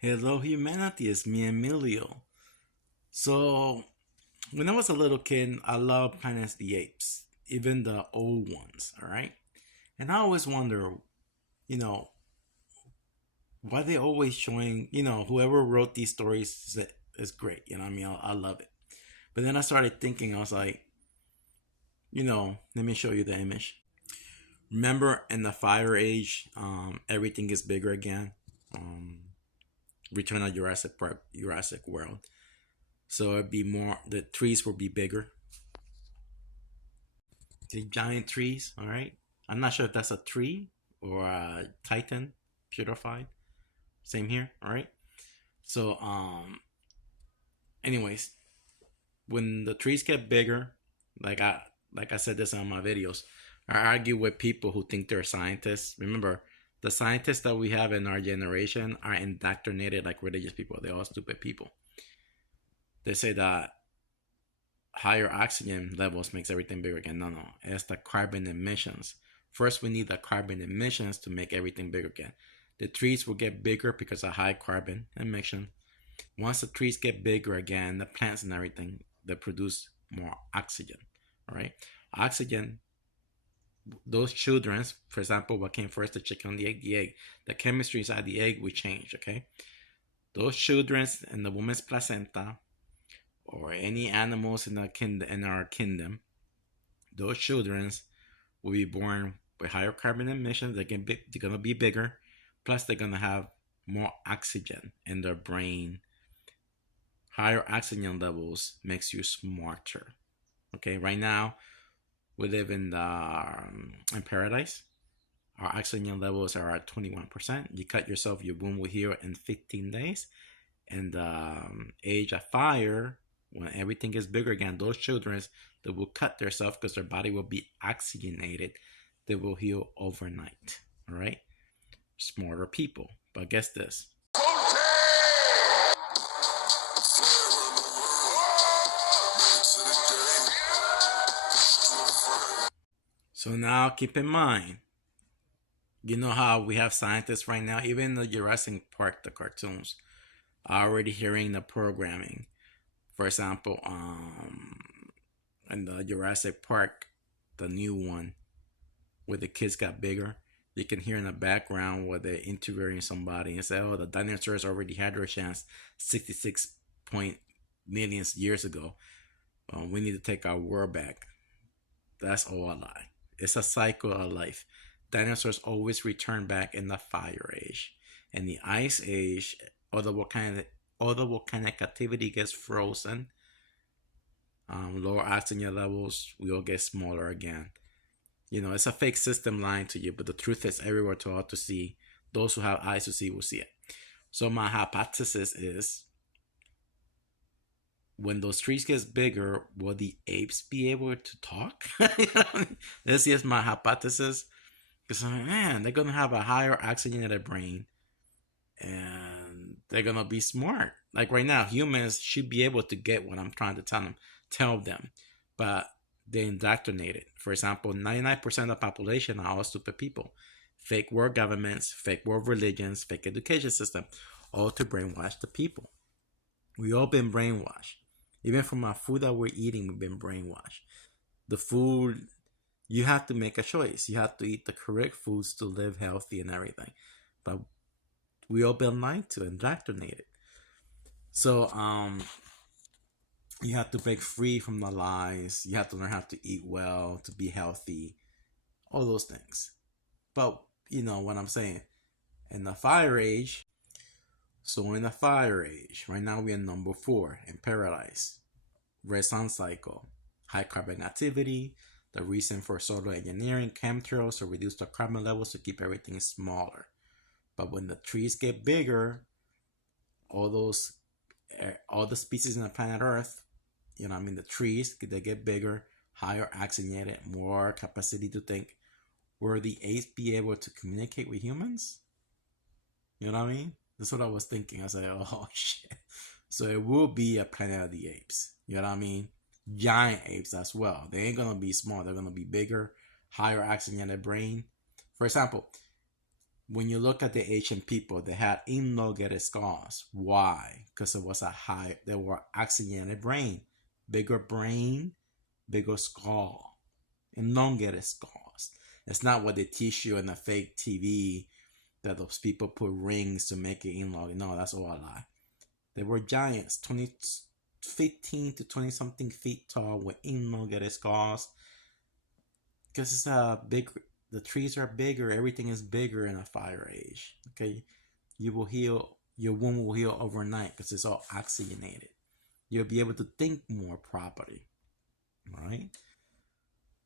Hello, humanity. It's me, Emilio. So, when I was a little kid, I loved Planet of the Apes, even the old ones, all right? And I always wonder, you know, why they always showing, whoever wrote these stories is great. I mean? I love it. But then I started thinking, I was like, let me show you the image. Remember in the Fire Age, everything is bigger again. Um, Return of Jurassic Park, Jurassic World. So it'd be more. The trees will be bigger. The giant trees. All right. I'm not sure if that's a tree or a titan purified. Same here. All right. So anyways, when the trees get bigger, like I said this on my videos, I argue with people who think they're scientists. Remember, the scientists that we have in our generation are indoctrinated like religious people. They're all stupid people. They say that higher oxygen levels makes everything bigger again. No, it's the carbon emissions. First, we need the carbon emissions to make everything bigger again. The trees will get bigger because of high carbon emission. Once the trees get bigger again, the plants and everything, they produce more oxygen. All right, oxygen. Those children, for example, what came first, the chicken or the egg? The egg. The chemistry inside the egg will change. Okay, those children in the woman's placenta or any animals in our kingdom, those children will be born with higher carbon emissions. They're gonna be bigger, plus they're gonna have more oxygen in their brain. Higher oxygen levels makes you smarter. Okay, right now we live in paradise. Our oxygen levels are at 21%. You cut yourself, your womb will heal in 15 days. And age of fire, when everything is bigger again, those children that will cut themselves because their body will be oxygenated, they will heal overnight. All right, smarter people. But guess this. So now keep in mind, you know how we have scientists right now, even the Jurassic Park, the cartoons, are already hearing the programming. For example, in the Jurassic Park, the new one, where the kids got bigger, you can hear in the background where they're interviewing somebody and say, "Oh, the dinosaurs already had their chance 66 point millions years ago. We need to take our world back." That's all a lie. It's a cycle of life. Dinosaurs always return back in the Fire Age. In the Ice Age, all the volcanic activity gets frozen. Lower oxygen levels will get smaller again. It's a fake system lying to you, but the truth is everywhere to all to see. Those who have eyes to see will see it. So my hypothesis is, when those trees get bigger, will the apes be able to talk? This is my hypothesis. Because, man, they're going to have a higher oxygenated brain and they're going to be smart. Like right now, humans should be able to get what I'm trying to tell them. But they're indoctrinated. For example, 99% of the population are all stupid people. Fake world governments, fake world religions, fake education system, all to brainwash the people. We all been brainwashed. Even from our food that we're eating, we've been brainwashed. The food, you have to make a choice. You have to eat the correct foods to live healthy and everything. But we all been lied to, indoctrinated. So, you have to break free from the lies. You have to learn how to eat well, to be healthy, all those things. But you know what I'm saying. In the Fire Age, so in the Fire Age, right now we're in number 4 in paradise. Red sun cycle, high carbon activity. The reason for solar engineering, chemtrails to reduce the carbon levels to keep everything smaller. But when the trees get bigger, all the species in the planet Earth, the trees, they get bigger, higher oxygenated, more capacity to think. Will the apes be able to communicate with humans? You know what I mean? That's what I was thinking. I was like, oh shit. So it will be a Planet of the Apes. You know what I mean? Giant apes as well. They ain't gonna be small. They're gonna be bigger, higher oxygenated brain. For example, when you look at the ancient people, they had elongated skulls. Why? Because it was a high, they were oxygenated brain, brain, bigger skull, elongated skulls. It's not what they teach you in the fake TV that those people put rings to make it elongated. No, that's all a lie. They were giants, 15 to 20 something feet tall with elongated skulls. Because it's a big, the trees are bigger, everything is bigger in a fire age. Okay, you will heal, your wound will heal overnight because it's all oxygenated. You'll be able to think more properly. All right.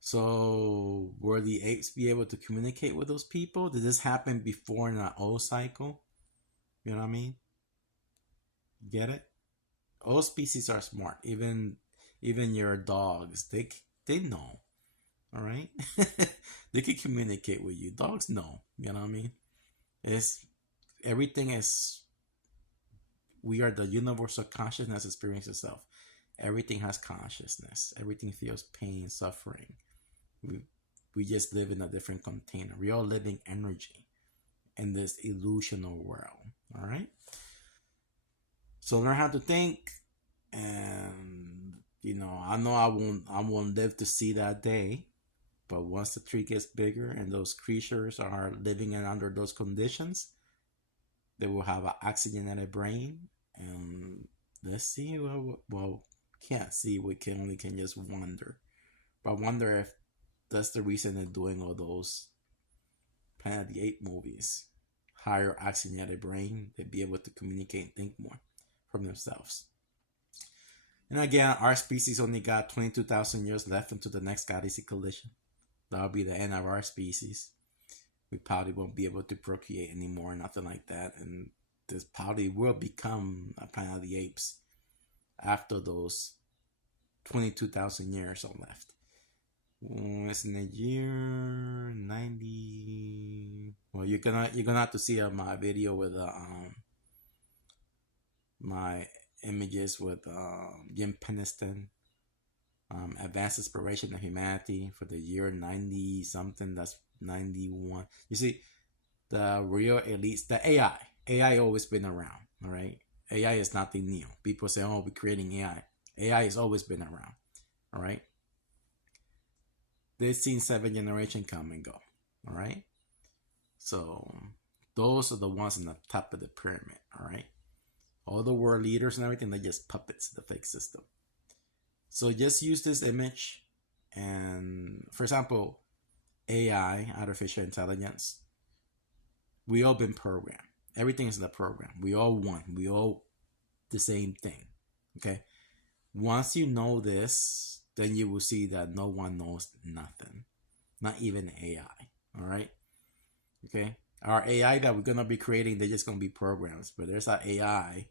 So, were the apes be able to communicate with those people? Did this happen before in an old cycle? You know what I mean? Get it? All species are smart. Even your dogs, they know. All right, they can communicate with you. Dogs know. You know what I mean? It's everything is. We are the universal consciousness experience itself. Everything has consciousness. Everything feels pain, suffering. We just live in a different container. We all living energy in this illusional world. All right. So learn how to think, and I know I won't live to see that day. But once the tree gets bigger and those creatures are living in under those conditions, they will have an oxygenated brain. And let's see. Well, can't see. We can just wonder. But I wonder if that's the reason they're doing all those Planet of the Apes movies. Higher oxygenated brain. They'd be able to communicate and think more from themselves. And again, our species only got 22,000 years left until the next galaxy collision. That'll be the end of our species. We probably won't be able to procreate anymore, nothing like that. And this probably will become a Planet of the Apes after those 22,000 years are left. It's in the year 90. Well, you're gonna have to see my video with my images with Jim Peniston. Advanced Exploration of Humanity for the year 90 something. That's 91. You see, the real elites, the AI always been around. All right, AI is nothing new. People say, oh, we're creating AI has always been around. All right, they've seen 7th generation come and go. All right, so those are the ones on the top of the pyramid. All right, all the world leaders and everything, they're just puppets of the fake system. So just use this image, and for example, AI, artificial intelligence, we all been programmed. Everything is in the program. We all want. We all the same thing. Okay. Once you know this, then you will see that no one knows nothing, not even AI. All right. Okay. Our AI that we're gonna be creating, they're just gonna be programs. But there's an AI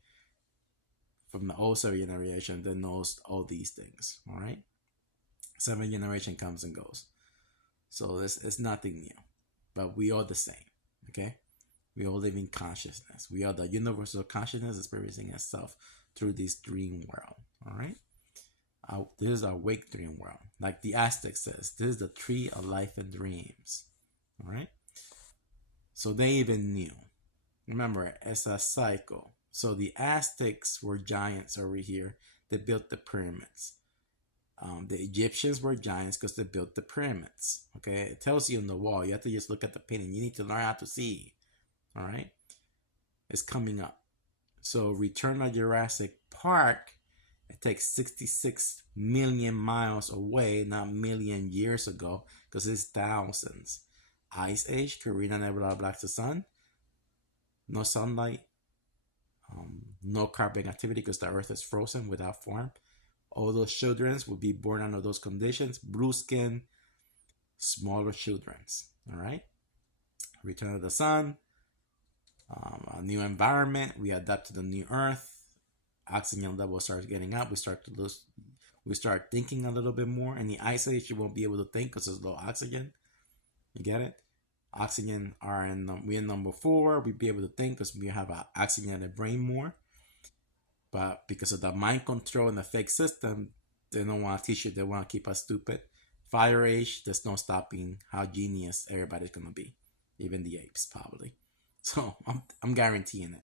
from the old 7th generation that knows all these things. All right. 7th generation comes and goes. So it's nothing new. But we are the same. Okay. We all live in consciousness. We are the universal consciousness experiencing itself through this dream world. All right. This is our wake dream world. Like the Aztec says, this is the tree of life and dreams. All right. So they even knew. Remember, it's a cycle. So the Aztecs were giants over here. They built the pyramids. The Egyptians were giants because they built the pyramids. Okay, it tells you on the wall. You have to just look at the painting. You need to learn how to see. All right, it's coming up. So Return of Jurassic Park. It takes 66 million miles away, not million years ago, because it's thousands. Ice Age, Carina Nebula blocks the sun. No sunlight. No carbon activity because the earth is frozen without form. All those children will be born under those conditions. Blue skin, smaller children. All right. Return of the sun. A new environment. We adapt to the new earth. Oxygen level starts getting up. We start to lose. We start thinking a little bit more. In the ice age, you won't be able to think because there's low oxygen. You get it? Oxygen are we're in number 4. We'd be able to think because we have an oxygenated brain more. But because of the mind control and the fake system, they don't want to teach you. They want to keep us stupid. Fire age, there's no stopping how genius everybody's going to be. even the apes probably. So I'm guaranteeing it.